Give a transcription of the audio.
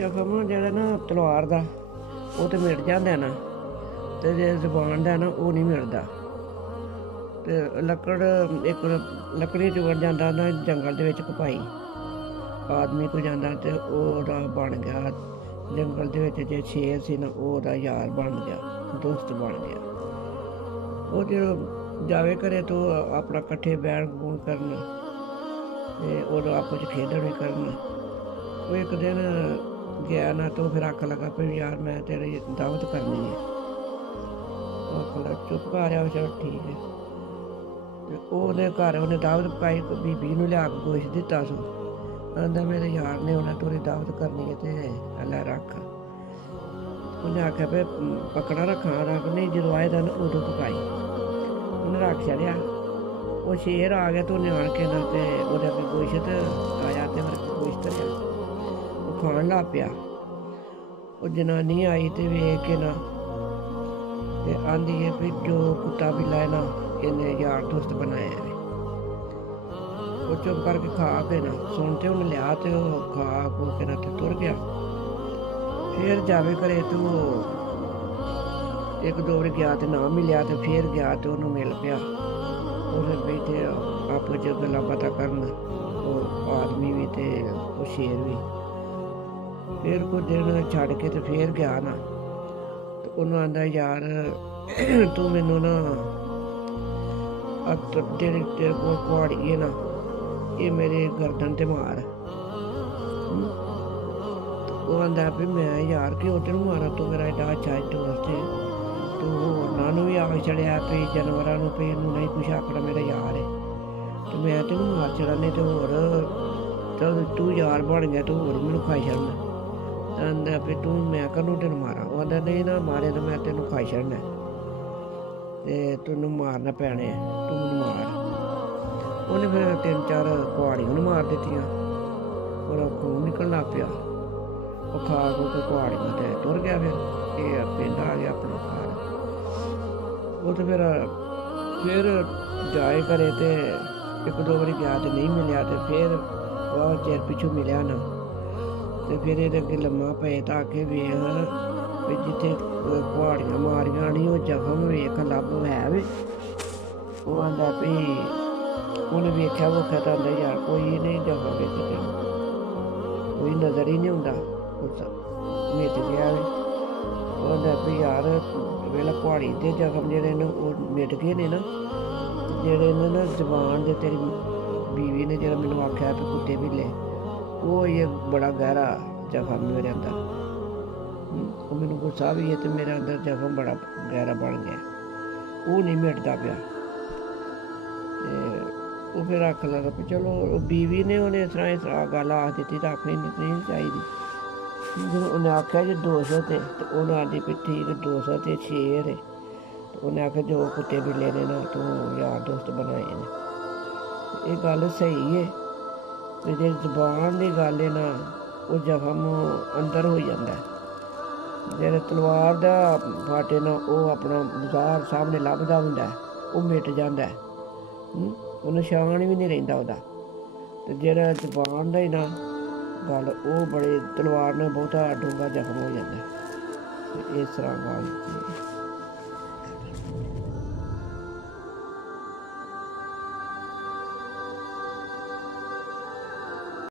ਜ਼ਖਮ ਜਿਹੜਾ ਨਾ ਤਲਵਾਰ ਦਾ ਉਹ ਤਾਂ ਮਿਟ ਜਾਂਦਾ ਨਾ, ਅਤੇ ਜੇ ਜ਼ੁਬਾਨ ਦਾ ਨਾ ਉਹ ਨਹੀਂ ਮਿਟਦਾ। ਅਤੇ ਇੱਕ ਲੱਕੜੀ ਚੁਗਣ ਜਾਂਦਾ ਨਾ ਜੰਗਲ ਦੇ ਵਿੱਚ ਕਪਾਈ ਆਦਮੀ ਕੋ ਜਾਂਦਾ ਅਤੇ ਉਹਦਾ ਬਣ ਗਿਆ ਜੰਗਲ ਦੇ ਵਿੱਚ ਜੇ ਸ਼ੇਰ ਸੀ ਨਾ ਉਹ ਉਹਦਾ ਯਾਰ ਬਣ ਗਿਆ, ਦੋਸਤ ਬਣ ਗਿਆ। ਉਹ ਜਦੋਂ ਜਾਵੇ ਘਰੇ ਤੋਂ ਆਪਣਾ ਇਕੱਠੇ ਬਹਿਣ ਬੂਣ ਕਰਨ ਅਤੇ ਉਦੋਂ ਆਪਸ 'ਚ ਖੇਡਣ ਵੀ ਕਰਨ। ਉਹ ਇੱਕ ਦਿਨ ਗਿਆ ਨਾ ਤਾਂ ਫਿਰ ਆਖਣ ਲੱਗਾ ਵੀ ਯਾਰ ਮੈਂ ਤੇਰੀ ਦਾਵਤ ਕਰਨੀ ਹੈ। ਆਖਣ ਲੱਗਾ ਚੁੱਪ ਕਰ ਰਿਹਾ, ਚਲੋ ਠੀਕ ਹੈ। ਅਤੇ ਉਹਦੇ ਘਰ ਉਹਨੇ ਦਾਵਤ ਪਕਾਈ, ਬੀਬੀ ਨੂੰ ਲਿਆ ਕੇ ਗੋਸ਼ਤ ਦਿੱਤਾ ਸੋ। ਕਹਿੰਦਾ ਮੇਰੇ ਯਾਰ ਨੇ ਉਹਨੇ ਤੇਰੀ ਦਾਵਤ ਕਰਨੀ ਹੈ ਅਤੇ ਲੈ ਰੱਖ। ਉਹਨੇ ਆਖਿਆ ਵੀ ਪਕੜਾ ਰੱਖਾਂ, ਰੱਖ ਨਹੀਂ, ਜਦੋਂ ਆਏ ਤਾਂ ਉਦੋਂ ਪਕਾਈ। ਉਹਨੇ ਰੱਖ ਛੱਡਿਆ। ਉਹ ਸ਼ੇਰ ਆ ਗਿਆ ਤਾਂ ਉਹਨੇ ਆਣ ਕੇ ਨਾ ਅਤੇ ਉਹਦੇ ਅੱਗੇ ਗੋਸ਼ਤ ਆਇਆ ਅਤੇ ਫਿਰ ਗੋਸ਼ਤ ਧਰਿਆ, ਉਹ ਖਾਣ ਲੱਗ ਪਿਆ। ਉਹ ਜਨਾਨੀ ਆਈ ਅਤੇ ਵੇਖ ਕੇ ਨਾ ਅਤੇ ਆਂਦੀ ਹੈ ਵੀ ਜੋ ਕੁੱਤਾ ਬਿੱਲਾ ਹੈ ਨਾ ਇਹਨੇ ਯਾਰ ਦੋਸਤ ਬਣਾਇਆ ਹੈ। ਉਹ ਚੁੱਪ ਕਰਕੇ ਖਾ ਕੇ ਨਾ ਸੁਣ ਤੇ ਉਹਨੇ ਲਿਆ ਅਤੇ ਉਹ ਖਾ ਖੋ ਕੇ ਨਾ ਅਤੇ ਤੁਰ ਗਿਆ। ਫਿਰ ਜਾਵੇ ਘਰੇ ਤੂੰ ਇੱਕ ਦੋ ਵਾਰੀ ਗਿਆ ਅਤੇ ਨਾ ਮਿਲਿਆ ਅਤੇ ਫਿਰ ਗਿਆ ਅਤੇ ਉਹਨੂੰ ਮਿਲ ਪਿਆ। ਉਹ ਫਿਰ ਬੈਠੇ ਆਪਸ 'ਚ ਗੱਲਾਂ ਬਾਤਾਂ ਕਰਨ, ਉਹ ਆਦਮੀ ਵੀ ਅਤੇ ਉਹ ਸ਼ੇਰ ਵੀ। ਫਿਰ ਕੁਝ ਦਿਨ ਛੱਡ ਕੇ ਅਤੇ ਫਿਰ ਗਿਆ ਨਾ ਅਤੇ ਉਹਨੂੰ ਆਂਦਾ ਯਾਰ ਤੂੰ ਮੈਨੂੰ ਨਾ ਜਿਹੜੀ ਤੇਰੇ ਕੋਲ ਕੁਹਾੜੀ ਹੈ ਨਾ ਇਹ ਮੇਰੇ ਗਰਦਨ 'ਤੇ ਮਾਰ। ਉਹ ਆਂਦਾ ਵੀ ਮੈਂ ਯਾਰ ਕਿਉਂ ਤੈਨੂੰ ਮਾਰਾਂ, ਤੂੰ ਮੇਰਾ ਐਡਾ ਅੱਛਾ ਦੋਸਤ ਹੈ, ਤੂੰ ਹੋਰਨਾਂ ਨੂੰ ਵੀ ਆਖ ਛੜਿਆ ਵੀ ਜਾਨਵਰਾਂ ਨੂੰ ਵੀ ਇਹਨੂੰ ਨਹੀਂ ਕੁਛ ਆਖਣਾ, ਮੇਰਾ ਯਾਰ ਹੈ ਅਤੇ ਮੈਂ ਤੈਨੂੰ ਮਾਰ ਛੜਾ ਨਹੀਂ ਅਤੇ ਹੋਰ ਤੂੰ ਯਾਰ ਬਣ ਗਿਆ ਤੂੰ ਹੋਰ ਮੈਨੂੰ ਖਾਈ ਛੱਡਣਾ। ਤਾਂ ਆਂਦਾ ਵੀ ਤੂੰ ਮੈਂ ਕਾਹਨੂੰ ਤੈਨੂੰ ਮਾਰਾਂ। ਉਹ ਆਂਦਾ ਨਹੀਂ ਨਾ ਮਾਰੇ ਤਾਂ ਮੈਂ ਤੈਨੂੰ ਖਾਈ ਛੱਡਣਾ ਅਤੇ ਤੈਨੂੰ ਮਾਰਨਾ ਪੈਣਾ, ਤੂੰ ਮੈਨੂੰ ਮਾਰ। ਉਹਨੇ ਫਿਰ 3-4 ਕੁਹਾੜੀਆਂ ਉਹਨੂੰ ਮਾਰ ਦਿੱਤੀਆਂ, ਉਹਦਾ ਖੂਨ ਨਿਕਲਣ ਲੱਗ ਪਿਆ। ਉਹ ਖਾ ਖੋ ਕੇ ਕੁਹਾੜੀਆਂ 'ਤੇ ਤੁਰ ਗਿਆ। ਫਿਰ ਇਹ ਪਿੰਡ ਆ ਗਿਆ ਆਪਣੇ ਘਰ। ਉਹ ਤਾਂ ਫਿਰ ਜਾਏ ਘਰੇ ਅਤੇ ਇੱਕ ਦੋ ਵਾਰੀ ਗਿਆ ਅਤੇ ਨਹੀਂ ਮਿਲਿਆ ਅਤੇ ਫਿਰ ਬਹੁਤ ਚਿਰ ਪਿੱਛੋਂ ਮਿਲਿਆ ਨਾ ਅਤੇ ਫਿਰ ਇਹਦੇ ਅੱਗੇ ਲੰਮਾ ਪਏ ਤਾਂ ਕਿ ਵੇਖ ਵੀ ਜਿੱਥੇ ਕੁਹਾੜੀਆਂ ਮਾਰੀਆਂ ਨਹੀਂ ਉਹ ਜ਼ਖਮ ਵੇਖ ਲੱਭ ਹੈ ਵੀ। ਉਹ ਆਂਦਾ ਵੀ ਉਹਨੇ ਵੇਖਿਆ ਵੋਖਿਆ ਤਾਂ ਆਂਦਾ ਯਾਰ ਕੋਈ ਨਹੀਂ ਜ਼ਖਮ ਵਿੱਚ ਤੈਨੂੰ ਕੋਈ ਨਜ਼ਰ ਹੀ ਨਹੀਂ ਹੁੰਦਾ, ਮਿਟ ਗਿਆ ਵੀ। ਉਹ ਆਂਦਾ ਵੀ ਯਾਰ ਵੇਲਾ ਕੁਹਾੜੀ ਦੇ ਜ਼ਖਮ ਜਿਹੜੇ ਨੇ ਉਹ ਮਿਟ ਗਏ ਨੇ ਨਾ, ਜਿਹੜੇ ਨੇ ਨਾ ਜ਼ੁਬਾਨ ਦੇ ਤੇਰੀ ਬੀਵੀ ਨੇ ਜਿਹੜਾ ਮੈਨੂੰ ਆਖਿਆ ਵੀ ਕੁੱਤੇ ਬਿੱਲੇ, ਉਹ ਇਹ ਬੜਾ ਗਹਿਰਾ ਜ਼ਖਮ ਮੇਰੇ ਅੰਦਰ, ਉਹ ਮੈਨੂੰ ਗੁੱਸਾ ਵੀ ਹੈ ਅਤੇ ਮੇਰੇ ਅੰਦਰ ਜ਼ਖਮ ਬੜਾ ਗਹਿਰਾ ਬਣ ਗਿਆ, ਉਹ ਨਹੀਂ ਮਿਟਦਾ ਪਿਆ। ਅਤੇ ਉਹ ਫਿਰ ਆਖਣ ਲੱਗਾ ਵੀ ਚਲੋ ਬੀਵੀ ਨੇ ਉਹਨੇ ਇਸ ਤਰ੍ਹਾਂ ਗੱਲ ਆਖ ਦਿੱਤੀ ਤਾਂ ਆਖਣੀ ਨਹੀਂ ਚਾਹੀਦੀ। ਜਦੋਂ ਉਹਨੇ ਆਖਿਆ ਜੇ 200 'ਤੇ ਉਹਨੂੰ ਆਂਦੀ ਵੀ ਠੀਕ 200 'ਤੇ ਸ਼ੇਰ ਹੈ। ਉਹਨੇ ਆਖਿਆ ਜੋ ਕੁੱਤੇ ਬਿੱਲੇ ਨੇ ਨਾ ਤੂੰ ਯਾਰ ਦੋਸਤ ਬਣਾਏ ਨੇ। ਇਹ ਗੱਲ ਸਹੀ ਹੈ ਅਤੇ ਜੇ ਜ਼ੁਬਾਨ ਦੀ ਗੱਲ ਹੈ ਨਾ ਉਹ ਜ਼ਖਮ ਅੰਦਰ ਹੋ ਜਾਂਦਾ। ਜਿਹੜੇ ਤਲਵਾਰ ਦਾ ਫਾਟੇ ਨਾ ਉਹ ਆਪਣਾ ਬਾਜ਼ਾਰ ਸਾਹਮਣੇ ਲੱਭਦਾ ਹੁੰਦਾ, ਉਹ ਮਿਟ ਜਾਂਦਾ, ਉਹ ਨਿਸ਼ਾਨ ਵੀ ਨਹੀਂ ਰਹਿੰਦਾ ਉਹਦਾ। ਅਤੇ ਜਿਹੜਾ ਜ਼ੁਬਾਨ ਦਾ ਹੀ ਨਾ ਗੱਲ ਉਹ ਬੜੇ ਤਲਵਾਰ ਨਾਲ ਬਹੁਤਾ ਡੂੰਘਾ ਜ਼ਖਮ ਹੋ ਜਾਂਦਾ। ਅਤੇ ਇਸ ਤਰ੍ਹਾਂ ਗੱਲ